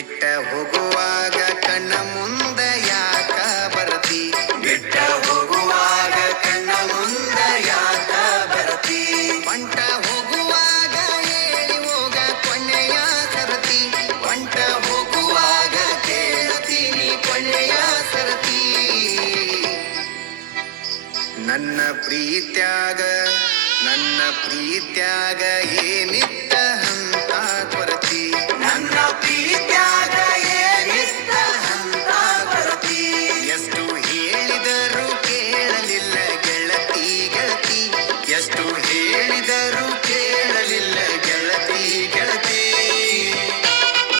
ಬಿಟ್ಟ ಹೋಗುವಾಗ ಕಣ್ಣ ಮುಂದ ಯಾಕ ಬರತಿ ಬಿಟ್ಟ ಹೋಗುವಾಗ ಕಣ್ಣ ಮುಂದ ಯಾಕ ಬರತಿ ಬಂಟ ಹೋಗುವಾಗ ಹೇಳಿ ಹೋಗ ಕೊನೆಯ ಸರತಿ ಬಂಟ ಹೋಗುವಾಗ ಕೇಳ್ತೀನಿ ಕೊನೆಯ ಸರತಿ ನನ್ನ ಪ್ರೀತ್ಯಾಗ ಏನಿದೆ